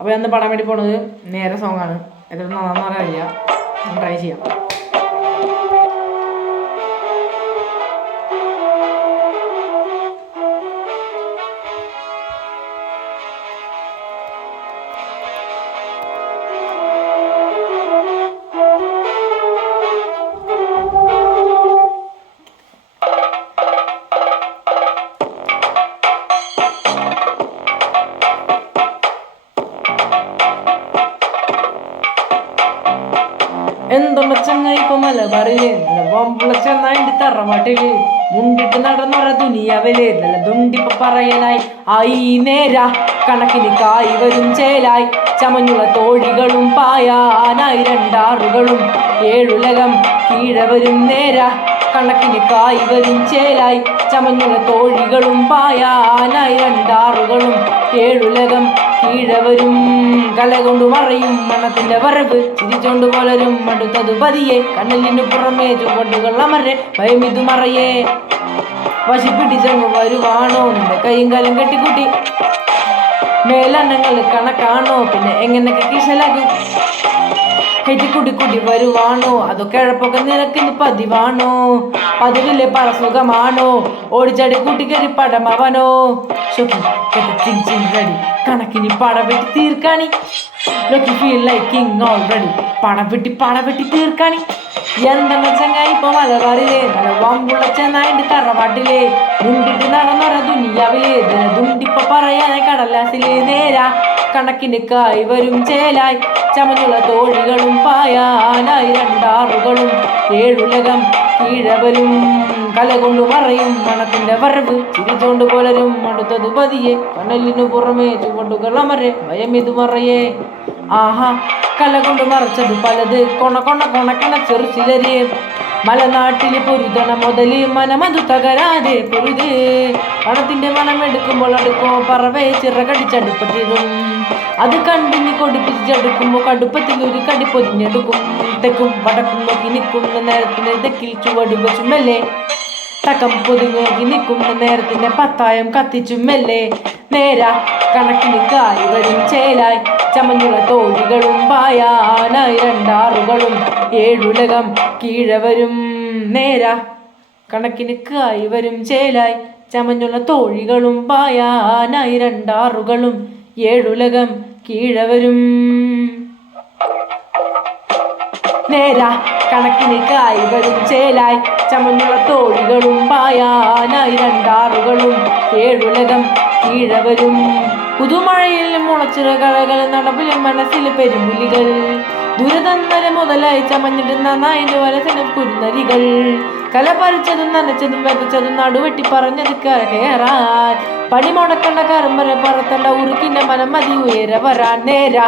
അപ്പോൾ ഞാൻ പാടാൻ വേണ്ടി പോണത് നേരെ സോങ്ങാണ്. എത്ര നന്നാന്ന് അറിയില്ല, ഞാൻ ട്രൈ ചെയ്യാം. എന്തുള്ള ചങ്ങായി ഇപ്പൊ മലബാറില് നല്ല വമ്പുള്ള ചെന്നായിന്റെ തറവാട്ടില് മുണ്ടിട്ട് നടന്നൊര ദുനിയാവില് നല്ല ദുണ്ടിപ്പ പറയലായി ആയി നേര കണക്കിന് കായി വരും ചേലായി ചമഞ്ഞുള്ള തോഴികളും പായാനായി രണ്ടാറുകളും ഏഴുലകം കീഴവരും നേര കണക്കിന് കായി വരും ചേലായി ചമഞ്ഞുള്ള തോഴികളും പായാനായി രണ്ടാറുകളും ഏഴുലകം കീഴവരും കല കൊണ്ട് മറയും മണത്തിന്റെ വരവ് ചിരിച്ചോണ്ട് പോലരും മടുത്തത് പതിയെ കണ്ണലിനു പുറമേ ചുവടുകൾ അമരെ ഭയമിതു മറയേ വശി പിടിച്ചങ്ങ് വരുവാണോ നിന്റെ കൈയും കാലും കെട്ടിക്കുട്ടി മേലെണ്ണങ്ങൾ കണക്കാണോ പിന്നെ എങ്ങനെയൊക്കെ കിശലാകും ഹെറ്റിക്കുടി കുടി വരുവാണോ അതോ കിഴപ്പൊക്കെ നിനക്കിന് പതിവാണോ പതിവിലെ പരസുഖമാണോ ഓടിച്ചാടി കൂട്ടിക്കരി പടമവനോ റെഡി കണക്കിന് പടവെട്ടി തീർക്കാണി lucky feel like king already പടവെട്ടി തീർക്കാണി എന്തെന്ന ചങ്ങായി ഇപ്പൊ മലബാറിലെ നല്ല വമ്പുള്ള ചെന്നായിന്റെ തറവാട്ടിലെ മുണ്ടിട്ട് നടന്നൊര ദുനിയാവിലെ ദുണ്ടിപ്പ പറയാനായി കടലാസിലെ നേരാ കണക്കിന് കായി വരും ചേലായി ചമഞ്ഞുള്ള തോഴികളും പായാനായി രണ്ടാറുകളും ഏഴുലകം കീഴവരും കല കൊണ്ട് മറയും മണത്തിന്റെ വരവ് ചിരിച്ചോണ്ട് പോലരും മടുത്തത് പതിയെ കനലിനു പുറമേ ചുവടുകൾ അമരെ ഭയമിതു മറയേ ആഹാ കല കൊണ്ട് മറച്ചത് പലത് കൊണക്കണ ചെറുച്ചിലര് മലനാട്ടില് പൊരുതണ മുതല് മനമതു തകരാതെ പൊരുത് പണത്തിന്റെ മണം എടുക്കുമ്പോൾ അടുക്കോ പറവേ ചിറകടിച്ചടുപ്പത്തിടും അത് കണ്ടിനി കൊടിപ്പിച്ചെടുക്കുമ്പോ കടുപ്പത്തിൽ ഒരു കടി പൊതിഞ്ഞെടുക്കും തെക്കും വടക്കും നോക്കി നിൽക്കുന്ന നേരത്തിന് തെക്കിൽ ചുവട് വെച്ചുമല്ലേ തക്കം പൊതിഞ്ഞോക്കി നിൽക്കുന്ന നേരത്തിന്റെ പത്തായം കത്തിച്ചുമല്ലേ നേരാ കണക്കിന് കായി വരും ചേലായി ചമഞ്ഞുള്ള തോഴികളും പായാനായി രണ്ടാറുകളും ഏഴുലകം കീഴവരും നേരാ കണക്കിന് കായി വരും ചേലായി ചമഞ്ഞുള്ള തോഴികളും പായാനായി രണ്ടാറുകളും ഏഴുലകം കീഴവരും നേരാ കണക്കിന് കായി വരും ചേലായി ചമഞ്ഞുള്ള തോഴികളും പായാനായി രണ്ടാറുകളും ഏഴുലകം കീഴവരും പുതുമഴയിൽ മുളച്ചിറ കളകൾ നടപ്പിലെ മനസ്സിലെ പെരുമ്പുലികൾ ദുരതന്നര മുതലായി ചമഞ്ഞിട്ട് നന്നായിട്ട് വലസിന് കുരുന്നരികൾ കല പറിച്ചതും നനച്ചതും വെതച്ചതും നടുവെട്ടി പറഞ്ഞത് കയറാൻ പണി മുടക്കണ്ട കറുമ്പര പറത്തണ്ട ഉറുക്കിന്റെ മനം മതി ഉയര വരാൻ നേരാ